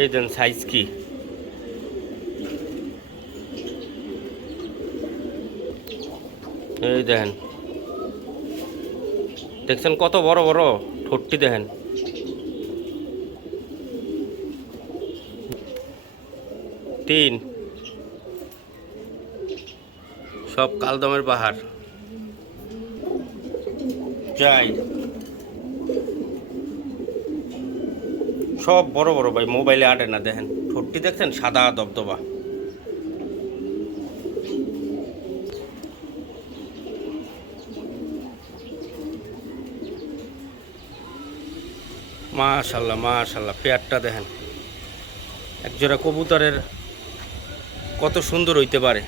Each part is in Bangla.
এই দেন সাইজ কি? এই দেখেন। দেখছেন কত বড় বড় ঠোঁটটি দেখেন। তিন। সব কালদমের পাহাড়। চাই সব বড় বড় ভাই, মোবাইলে আটে না, দেখেন। ঠোঁটটি দেখছেন? সাদা দবদবা। মাশাল্লাহ মাশাল্লাহ, পেয়ারটা দেখেন। একজোড়া কবুতরের কত সুন্দর হইতে পারে।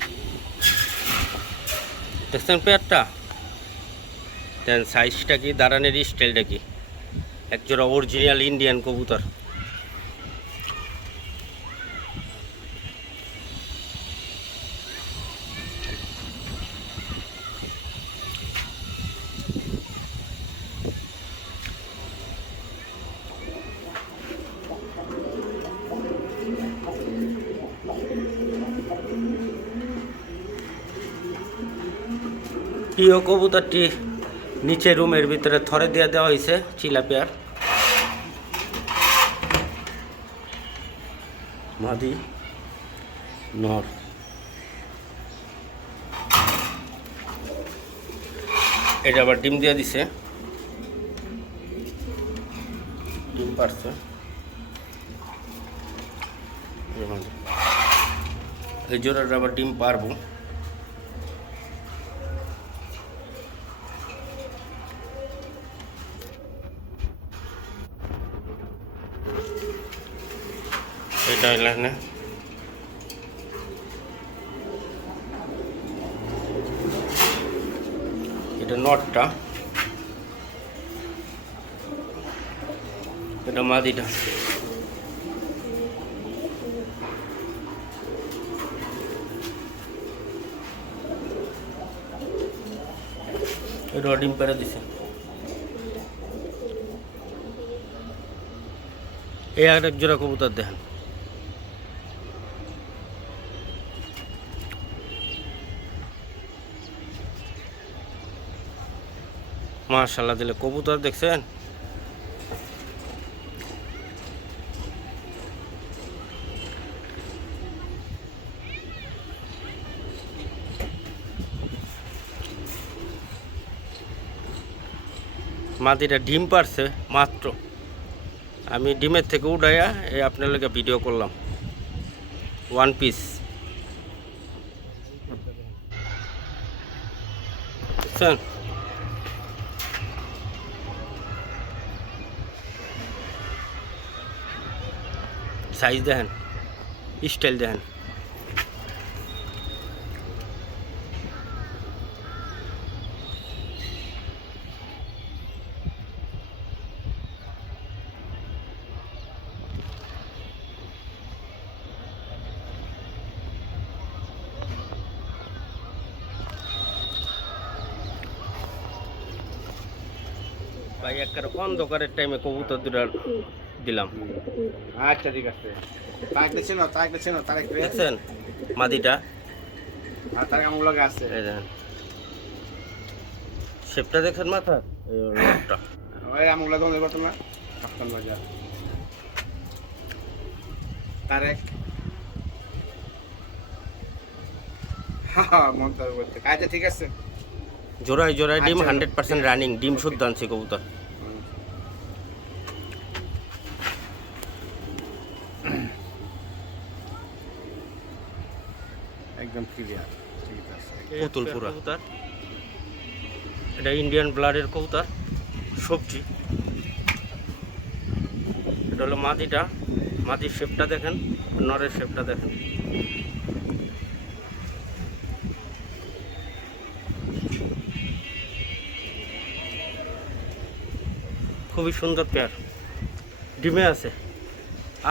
দেখছেন পেয়ারটা? দেন সাইজটা কি, দাঁড়ানের স্টাইলটা কি? একজোড়া অরিজিনাল ইন্ডিয়ান কবুতর। প্রিয় কবুতরটি নিচে রুমের ভিতরে থরে দিয়ে দেওয়া হয়েছে চিলাপিয়ার। মাদি, নর। এটা আবার ডিম দিয়ে দিছে। ডিম পারছে। এই জোড়াটা আবার ডিম পারব। হইল এটা নটটা এটা মাদিটা এটা ডিম দিছে এই আর এক জোড়া কবুতর দেখেন মাশাল্লাহ দিলে কবুতর দেখছেন? মাদিটা ডিম পারছে, মাত্র। আমি ডিমের থেকে উঠাইয়া এই আপনার লোকে ভিডিও করলাম। ওয়ান পিস বুঝছেন সাইজ দেখেন স্টাইল দেখেন ভাই একটা অন্ধকারের টাইমে কবুতর দুটা দিলাম। আচ্ছা ঠিক আছে। তাক দেখছে না তাক দেখছে না তার একটু দেখছেন? মাদিটা। আর তার আমার লগে আছে। এই দেখেন। শেপটা দেখছেন মাথা এই ওই আমার লগে দোকান করতো না? কাপ্তান বাজার। তারেক। আচ্ছা ঠিক আছে। জোড়ায় জোড়ায় ডিম আচ্ছা। হান্ড্রেড পার্সেন্ট রানিং ডিম শুদ্ধ আনছে কবুতর। একদম ক্লিয়ার ঠিক আছে। পুতুল পুরা কবুতর। এটা ইন্ডিয়ান ব্লাডের কবুতর সবজি। এটা হলো মাদিটা। মাদির শেপটা দেখেন নরের শেপটা দেখেন। খুবই সুন্দর পেয়ার ডিমে আছে।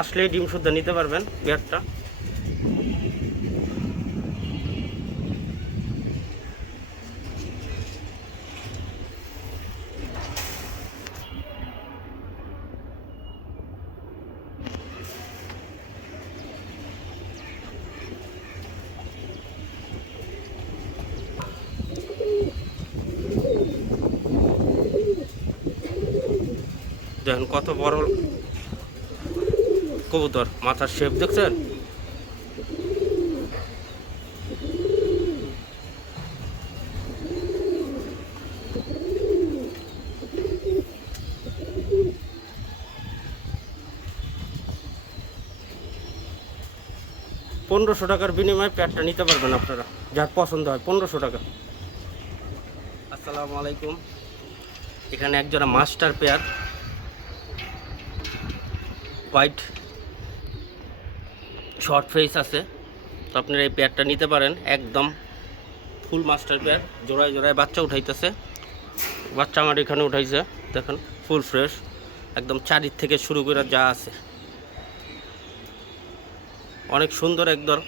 আসলেই ডিম শুদ্ধ নিতে পারবেন পেয়ারটা দেখেন কত বড় কবুতর, মাথার শেপ দেখছেন? পনেরোশো টাকার বিনিময়ে প্যাডটা নিতে পারবেন আপনারা, যার পছন্দ হয় পনেরোশো টাকা। আসসালামু আলাইকুম। এখানে একজোড়া master pair white short face আছে। তো আপনারা এই পেয়ারটা নিতে পারেন। একদম ফুল মাস্টার পেয়ার জোড়ায় জোড়ায় বাচ্চা উঠাইতেছে। বাচ্চা আমার এখানে উঠাইছে। দেখেন ফুল ফ্রেশ একদম চারির থেকে শুরু করে যা আছে। অনেক সুন্দর একদম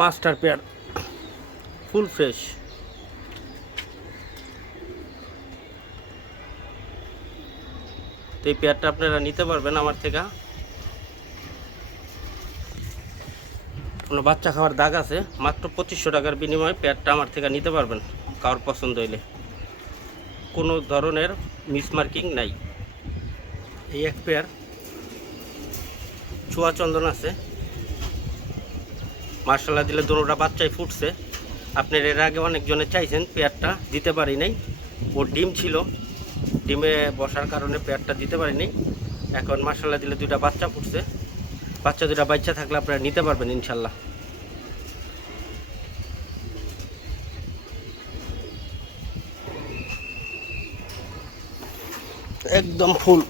মাস্টার পেয়ার ফুল ফ্রেশ তো এই পেয়ারটা আপনারা নিতে পারবেন আমার থেকে। কোনো বাচ্চা খাওয়ার দাগ আছে, মাত্র পঁচিশশো টাকার বিনিময়ে পেয়ারটা আমার থেকে নিতে পারবেন, কারোর পছন্দ হইলে। কোনো ধরনের মিসমার্কিং নাই। এই এক পেয়ার ছোঁয়া চন্দন আছে। মার্শাল্লাহ দিলে দুটোটা বাচ্চাই ফুটছে। আপনার এর আগে অনেকজনে চাইছেন পেয়ারটা, দিতে পারি নাই। ওর ডিম ছিল। ডিমে বসার কারণে পেয়ারটা দিতে পারিনি। এখন মার্শাল্লাহ দিলে দুইটা বাচ্চা ফুটছে। বাচ্চা দুটা বাচ্চা থাকলে আপনারা নিতে পারবেন ইনশাল্লাহ একদম ফুল।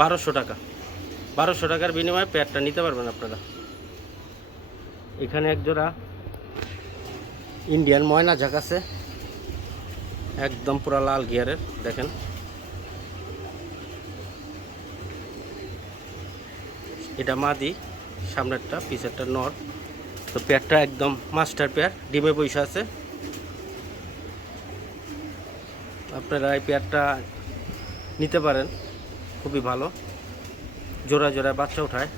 বারোশো টাকা। বারোশো টাকার বিনিময়ে পেয়ারটা নিতে পারবেন আপনারা। এখানে একজোড়া ইন্ডিয়ান ময়না ঝাঁক আছে। একদম পুরা লাল গিয়ারের, দেখেন। এটা মাদি, সামনেরটা, পিছেরটা নট তো পেয়ারটা একদম মাস্টার পেয়ার, ডিমে বৈশা আছে। আপনারা এই পেয়ারটা নিতে পারেন, খুবই ভালো। জোড়া জোড়া বাচ্চা উঠায়।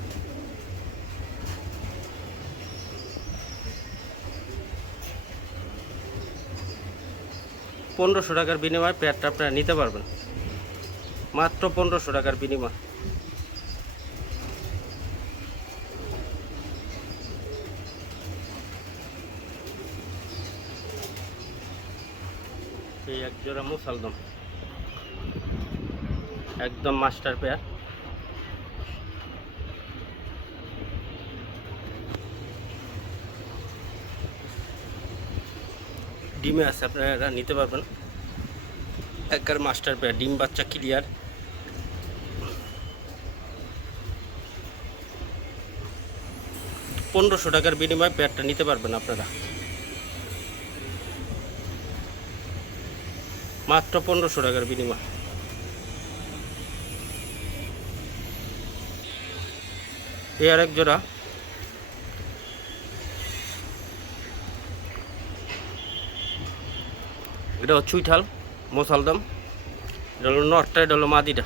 পনেরোশো টাকার বিনিময়ে পেয়ারটা আপনারা নিতে পারবেন। মাত্র পনেরোশো টাকার বিনিময়। এই এক জোড়া মুসালদম। একদম মাস্টার পেয়ার। ডিমে আছে, আপনারা নিতে পারবেন। একবার মাস্টার পেয়ার, ডিম বাচ্চা ক্লিয়ার পনেরোশো টাকার বিনিময়ে পেয়ারটা নিতে পারবেন আপনারা। মাত্র পনেরোশো টাকার বিনিময়। এই এক জোড়া এটা হচ্ছে চুইঠাল মোসালদম এটা হলো নটটা, এটা হলো মাদিটা।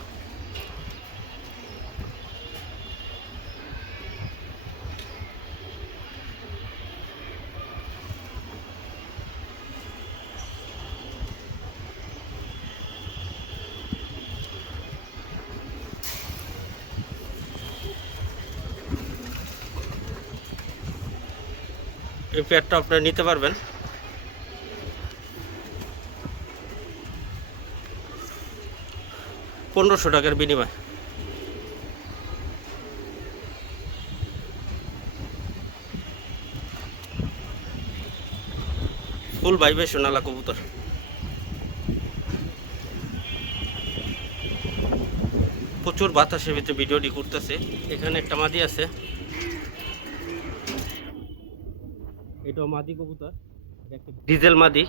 এই পেয়ারটা আপনারা নিতে পারবেন। পনেরোশো টাকার বিনিময়। ফুল ভাইবে সোনালা কবুতর। প্রচুর বাতাসের ভিতরে ভিডিওটি করতেছে এখানে একটা মাদি আছে। এটাও মাদি কবুতর। ডিজেল মাদি।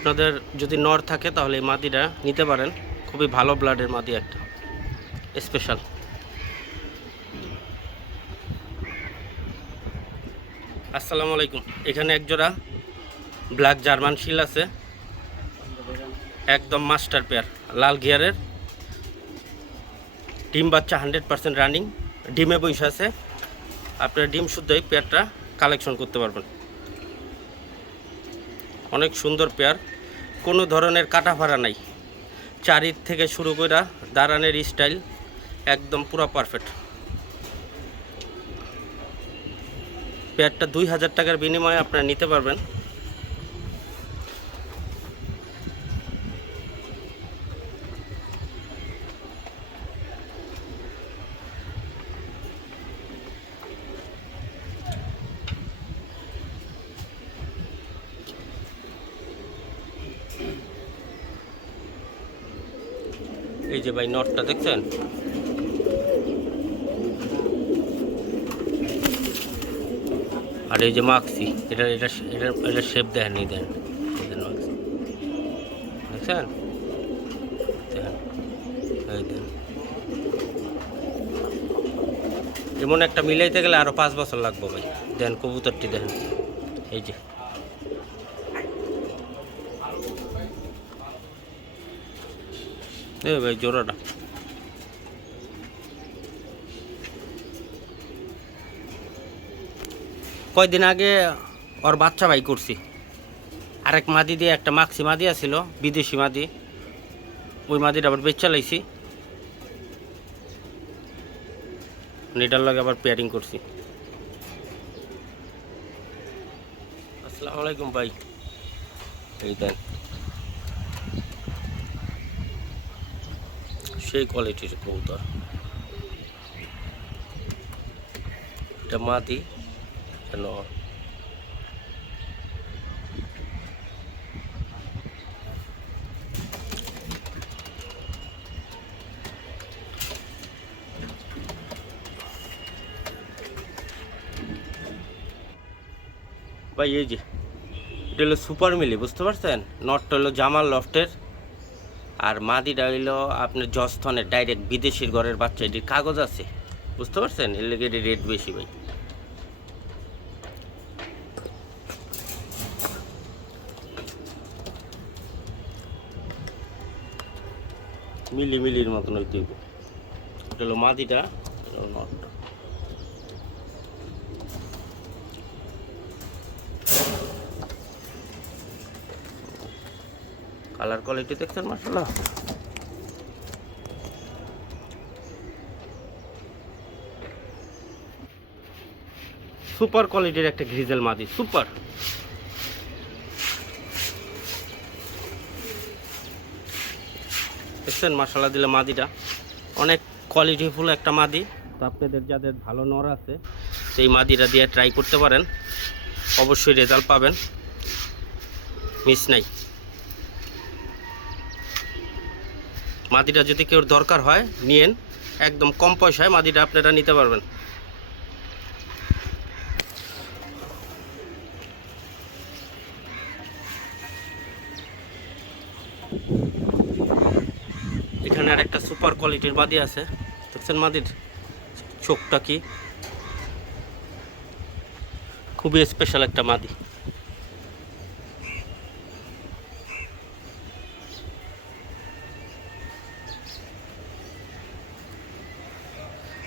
আপনাদের যদি নর থাকে তাহলে এই মাদিটা নিতে পারেন। খুবই ভালো ব্লাডের মাদি একটা। স্পেশাল আসসালামু আলাইকুম। এখানে একজোড়া ব্ল্যাক জার্মান শিল আছে। একদম মাস্টার পেয়ার লাল গিয়ারের ডিম বাচ্চা হান্ড্রেড পার্সেন্ট রানিং ডিমে বইস আছে। আপনার ডিম শুদ্ধই পেয়ারটা কালেকশন করতে পারবেন। অনেক সুন্দর পেয়ার। কোনো ধরনের কাটা ফাড়া নাই। চারির থেকে শুরু করে দাঁড়ানের স্টাইল একদম পুরো পারফেক্ট। পেয়ারটা দুই হাজার টাকার বিনিময়ে আপনারা নিতে পারবেন। এই যে ভাই নটটা দেখছেন? আর এই যে মাক্সি এটা এটা এটা এটা শেপ দেখেন, এই দেন দেন দেখছেন? দেন এমন একটা মিলাইতে গেলে আরও পাঁচ বছর লাগবে ভাই। দেন কবুতরটি দেখেন। এই যে। এই ভাই জোড়াটা। কয়দিন আগে ওর বাচ্চা ভাই করছি। আরেক মাদি দিয়ে একটা মাক্সি মাদি আছিল বিদেশি মাদি। ওই মাদিটা আবার বেচ চালাইছি এটার লগে আবার পেয়ারিং করছি। আসসালামু আলাইকুম ভাই। এই দেন। সেই কোয়ালিটির কবুতর। এটা মাদি এটা ভাই, এই যে, এটা হলো সুপার মিলি, বুঝতে পারছেন? নটটা হলো জামাল লফটের আর মাদিটা হইল আপনার জস্থনের ডাইরেক্ট বিদেশির ঘরের বাচ্চা, এটির কাগজ আছে। বুঝতে পারছেন? এর লেগে রেট বেশি ভাই। মিলি মিলির মতন হইতে হইব। এটা হলো মাদিটা নটটা। কালার কোয়ালিটি দেখছেন মাসাল্লাহ সুপার কোয়ালিটির একটা গ্রিজেল মাদি সুপার দেখছেন মশলা দিলে মাদিটা। অনেক কোয়ালিটিফুল একটা মাদি। তো আপনাদের যাদের ভালো নর আছে, সেই মাদিটা দিয়ে ট্রাই করতে পারেন। অবশ্যই রেজাল্ট পাবেন। মিস নাই। মাদিটা যদি কেউ দরকার হয়, নিয়েন। একদম কম পয়সায় মাদিটা আপনারা নিতে পারবেন। এখানে আর একটা সুপার কোয়ালিটির মাদি আছে। দেখছেন মাদির চোখটা কি? খুবই স্পেশাল একটা মাদি।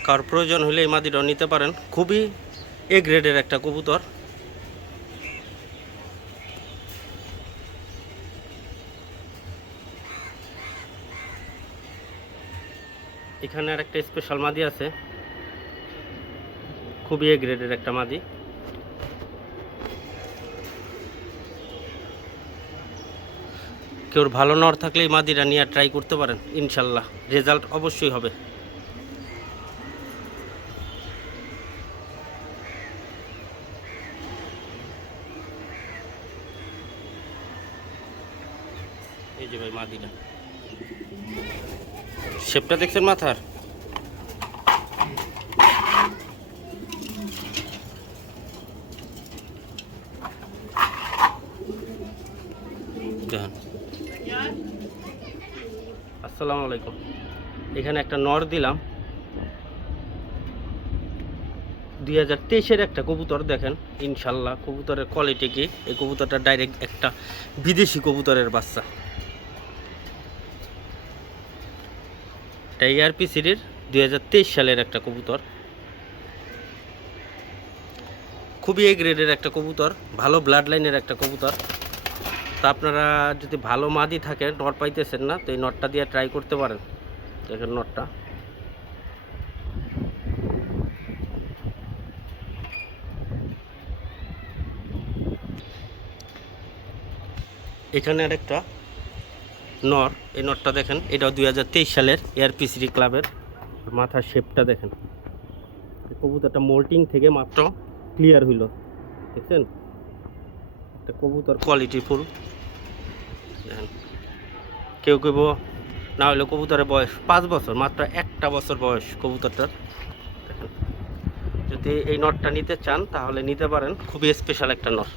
কার প্রয়োজন হলে এই মাদিটাও নিতে পারেন। খুবই এ গ্রেডের একটা কবুতর। এখানে আর একটা স্পেশাল মাদি আছে। খুবই এ গ্রেডের একটা মাদি। কেউ ভালো নর থাকলে এই মাদিটা নিয়ে ট্রাই করতে পারেন। ইনশাল্লাহ। রেজাল্ট অবশ্যই হবে। শেপটা দেখছেন মাথার? আসসালামু আলাইকুম। এখানে একটা নর দিলাম। দুই হাজার তেইশের একটা কবুতর দেখেন। ইনশাল্লাহ কবুতরের কোয়ালিটি কি? এই কবুতরটা ডাইরেক্ট একটা বিদেশি কবুতরের বাচ্চা। এটা এআরপি সিরির দুই হাজার তেইশ সালের একটা কবুতর। খুবই এ গ্রেডের একটা কবুতর, ভালো ব্লাড লাইনের একটা কবুতর। তা আপনারা যদি ভালো মাদি থাকে, নট পাইতেছেন না, তো এই নটটা দিয়ে ট্রাই করতে পারেন। দেখেন নটটা। এখানে আরেকটা নর, এই নটটা দেখেন, এটাও দুই হাজার তেইশ সালের এয়ারপিসিডি ক্লাবের মাথার শেপটা দেখেন। কবুতরটা মোল্টিং থেকে মাত্র ক্লিয়ার হইল, দেখছেন? একটা কবুতর কোয়ালিটি ফুল দেখেন, কেউ কেউ না হলে কবুতরের বয়স পাঁচ বছর, মাত্র একটা বছর বয়স কবুতরটার। যদি এই নটটা নিতে চান, তাহলে নিতে পারেন, খুবই স্পেশাল একটা নট